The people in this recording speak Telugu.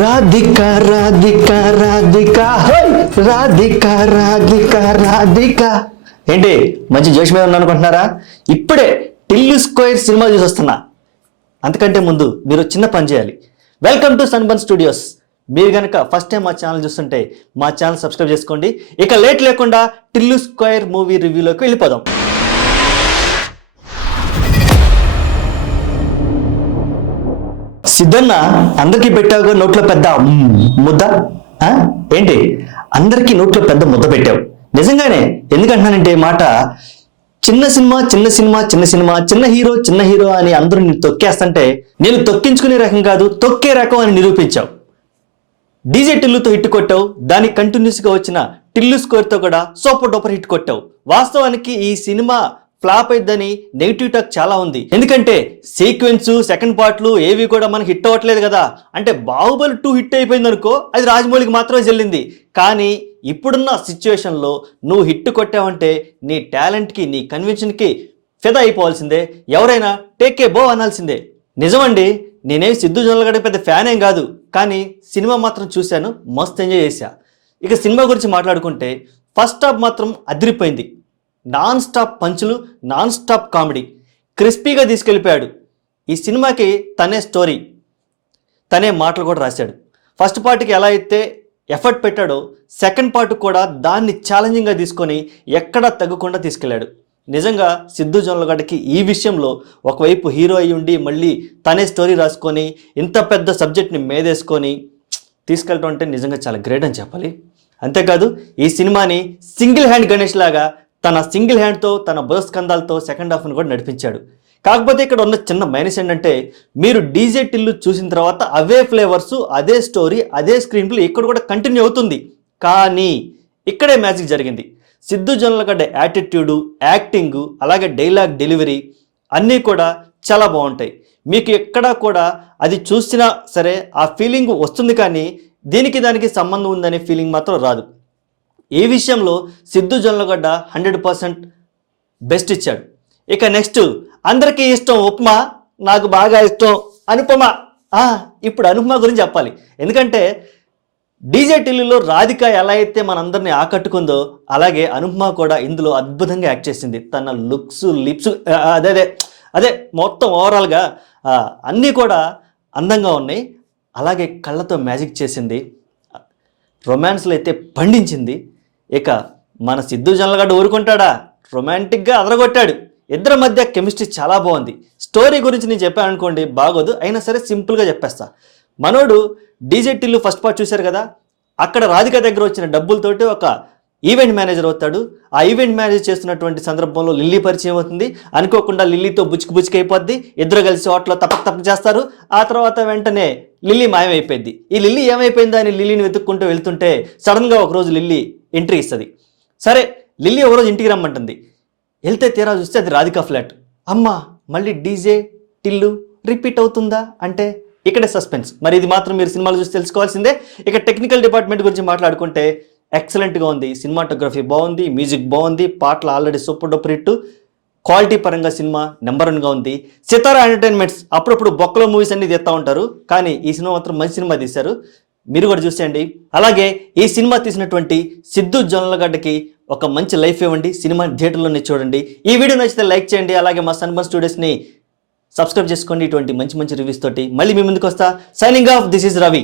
రాధిక రాధిక రాధిక! రాధిక రాధిక రాధిక. ఏంటి మంచి జోష్ మీద ఉన్నాను అనుకుంటున్నారా ఇప్పుడే టిల్లు స్క్వేర్ సినిమా చూసి వస్తున్నా అంతకంటే ముందు మీరు చిన్న పని చేయాలి. Welcome to Sunbun studios. మీరు కనుక ఫస్ట్ టైం మా ఛానల్ చూస్తుంటే మా ఛానల్ సబ్స్క్రైబ్ చేసుకోండి. ఇక లేట్ లేకుండా టిల్లు స్క్వేర్ మూవీ రివ్యూలోకి వెళ్ళిపోదాం. సిద్ధన్న అందరికీ పెట్టావు నోట్లో పెద్ద ముద్ద? ఏంటి? అందరికీ నోట్లో పెద్ద ముద్ద పెట్టావు. నిజంగానే ఎందుకంటున్నానంటే మాట చిన్న సినిమా చిన్న సినిమా చిన్న సినిమా చిన్న హీరో చిన్న హీరో అని అందరూ నేను తొక్కేస్తుంటే నేను తొక్కించుకునే రకం కాదు తొక్కే రకం అని నిరూపించావు. డీజే టిల్లుతో హిట్ కొట్టావు దానికి కంటిన్యూస్గా వచ్చిన టిల్లు స్కోర్తో కూడా సూపర్ డూపర్ హిట్ కొట్టావు. వాస్తవానికి ఈ సినిమా ఫ్లాప్ అయిద్దని నెగిటివ్ టాక్ చాలా ఉంది. ఎందుకంటే సీక్వెన్స్ సెకండ్ పార్ట్లు ఏవి కూడా మనకి హిట్ అవ్వట్లేదు కదా. అంటే బాహుబలి టూ హిట్ అయిపోయింది అనుకో అది రాజమౌళికి మాత్రమే చెల్లింది కానీ ఇప్పుడున్న సిచ్యువేషన్లో నువ్వు హిట్ కొట్టావంటే నీ టాలెంట్కి నీ కన్వెన్షన్కి ఫిదా అయిపోవాల్సిందే. ఎవరైనా టేక్ ఏ బో అనాల్సిందే. నిజమండి నేనేం సిద్ధు జొన్నలగడ పెద్ద ఫ్యాన్ ఏం కాదు. కానీ సినిమా మాత్రం చూశాను మస్తు ఎంజాయ్ చేశా. ఇక సినిమా గురించి మాట్లాడుకుంటే ఫస్ట్ హాఫ్ మాత్రం అదిరిపోయింది. నాన్ స్టాప్ పంచులు నాన్ స్టాప్ కామెడీ. క్రిస్పీగా తీసుకెళ్ళిపోయాడు. ఈ సినిమాకి తనే స్టోరీ. తనే మాటలు కూడా రాశాడు. ఫస్ట్ పార్ట్కి ఎలా అయితే ఎఫర్ట్ పెట్టాడో సెకండ్ పార్ట్ కూడా దాన్ని ఛాలెంజింగ్గా తీసుకొని ఎక్కడా తగ్గకుండా తీసుకెళ్ళాడు. నిజంగా సిద్ధు జొన్నలగడ్డకి ఈ విషయంలో ఒకవైపు హీరో అయి ఉండి మళ్ళీ తనే స్టోరీ రాసుకొని ఇంత పెద్ద సబ్జెక్ట్ని మేదేసుకొని తీసుకెళ్ళటం అంటే నిజంగా చాలా గ్రేట్ అని చెప్పాలి. అంతేకాదు ఈ సినిమాని సింగిల్ హ్యాండ్ గణేష్ లాగా తన సింగిల్ హ్యాండ్తో తన బుధస్కందాలతో సెకండ్ హాఫ్ను కూడా నడిపించాడు. కాకపోతే ఇక్కడ ఉన్న చిన్న మైనస్ ఏంటంటే మీరు డీజే టిల్లు చూసిన తర్వాత అవే ఫ్లేవర్స్ అదే స్టోరీ అదే స్క్రీన్ ప్లే ఇక్కడ కూడా కంటిన్యూ అవుతుంది. కానీ ఇక్కడే మ్యాజిక్ జరిగింది. సిద్ధు గడ్డ యాటిట్యూడు యాక్టింగు అలాగే డైలాగ్ డెలివరీ అన్నీ కూడా చాలా బాగుంటాయి. మీకు ఎక్కడా కూడా అది చూసినా సరే ఆ ఫీలింగ్ వస్తుంది కానీ దీనికి దానికి సంబంధం ఉందనే ఫీలింగ్ మాత్రం రాదు. ఈ విషయంలో Siddhu Jonnalagadda hundred percent best ఇచ్చాడు? ఇక నెక్స్ట్ అందరికీ ఇష్టం ఉప్మా నాకు బాగా ఇష్టం అనుపమ. ఇప్పుడు అనుపమ గురించి చెప్పాలి. ఎందుకంటే డీజే టిల్లీలో రాధిక ఎలా అయితే మనందరినీ ఆకట్టుకుందో అలాగే అనుపమ కూడా ఇందులో అద్భుతంగా యాక్ట్ చేసింది. తన లుక్స్ లిప్స్ అదే అదే అదే మొత్తం ఓవరాల్గా అన్నీ కూడా అందంగా ఉన్నాయి. అలాగే కళ్ళతో మ్యాజిక్ చేసింది. రొమాన్స్లో అయితే పండించింది. ఇక మన సిద్ధు జనలగడ్డ ఊరుకుంటాడా? రొమాంటిక్గా అదరగొట్టాడు. ఇద్దరి మధ్య కెమిస్ట్రీ చాలా బాగుంది. స్టోరీ గురించి నేను చెప్పాను అనుకోండి బాగోదు. అయినా సరే సింపుల్గా చెప్పేస్తా. మనోడు డీజే టిల్లు ఫస్ట్ పార్ట్ చూశారు కదా? అక్కడ రాధిక దగ్గర వచ్చిన డబ్బులతోటి ఒక ఈవెంట్ మేనేజర్ అవుతాడు. ఆ ఈవెంట్ మేనేజర్ చేస్తున్నటువంటి సందర్భంలో లిల్లీ పరిచయం అవుతుంది. అనుకోకుండా లిల్లీతో బుచ్చుకు బుచ్చుకు అయిపోద్ది. ఇద్దరు కలిసి హోటల్లో తప్పక తప్పక చేస్తారు. ఆ తర్వాత వెంటనే లిల్లీ మాయమైపోయింది ఈ లిల్లీ ఏమైపోయిందా అని లిల్లీని వెతుక్కుంటూ వెళ్తుంటే సడన్గా ఒకరోజు లిల్లీ ఎంట్రీ ఇస్తుంది. సరే లిల్లీ ఒకరోజు ఇంటికి రమ్మంటుంది. వెళ్తే తీరా చూస్తే అది రాధికా ఫ్లాట్. అమ్మా మళ్ళీ డీజే టిల్లు రిపీట్ అవుతుందా? అంటే ఇక్కడే సస్పెన్స్. మరి ఇది మాత్రం మీరు సినిమాలు చూసి తెలుసుకోవాల్సిందే. ఇక టెక్నికల్ డిపార్ట్మెంట్ గురించి మాట్లాడుకుంటే ఎక్సలెంట్గా ఉంది. సినిమాటోగ్రఫీ బాగుంది మ్యూజిక్ బాగుంది పాటలు already super duper hit. Quality పరంగా సినిమా నెంబర్ వన్గా ఉంది. సితారా ఎంటర్టైన్మెంట్స్ అప్పుడప్పుడు బొక్కలో మూవీస్ అన్ని తెస్తూ ఉంటారు. కానీ ఈ సినిమా మాత్రం మంచి సినిమా తీశారు. మీరు కూడా చూసేయండి. అలాగే ఈ సినిమా తీసినటువంటి సిద్ధు జొన్నలగడ్డకి ఒక మంచి లైఫ్ ఇవ్వండి. సినిమా థియేటర్లోనే చూడండి. ఈ వీడియో నచ్చితే లైక్ చేయండి. అలాగే మా సన్బన్ స్టూడియోస్ని సబ్స్క్రైబ్ చేసుకోండి. ఇటువంటి మంచి మంచి రివ్యూస్ తోటి మళ్ళీ మీ ముందుకు వస్తా. Signing off this is Ravi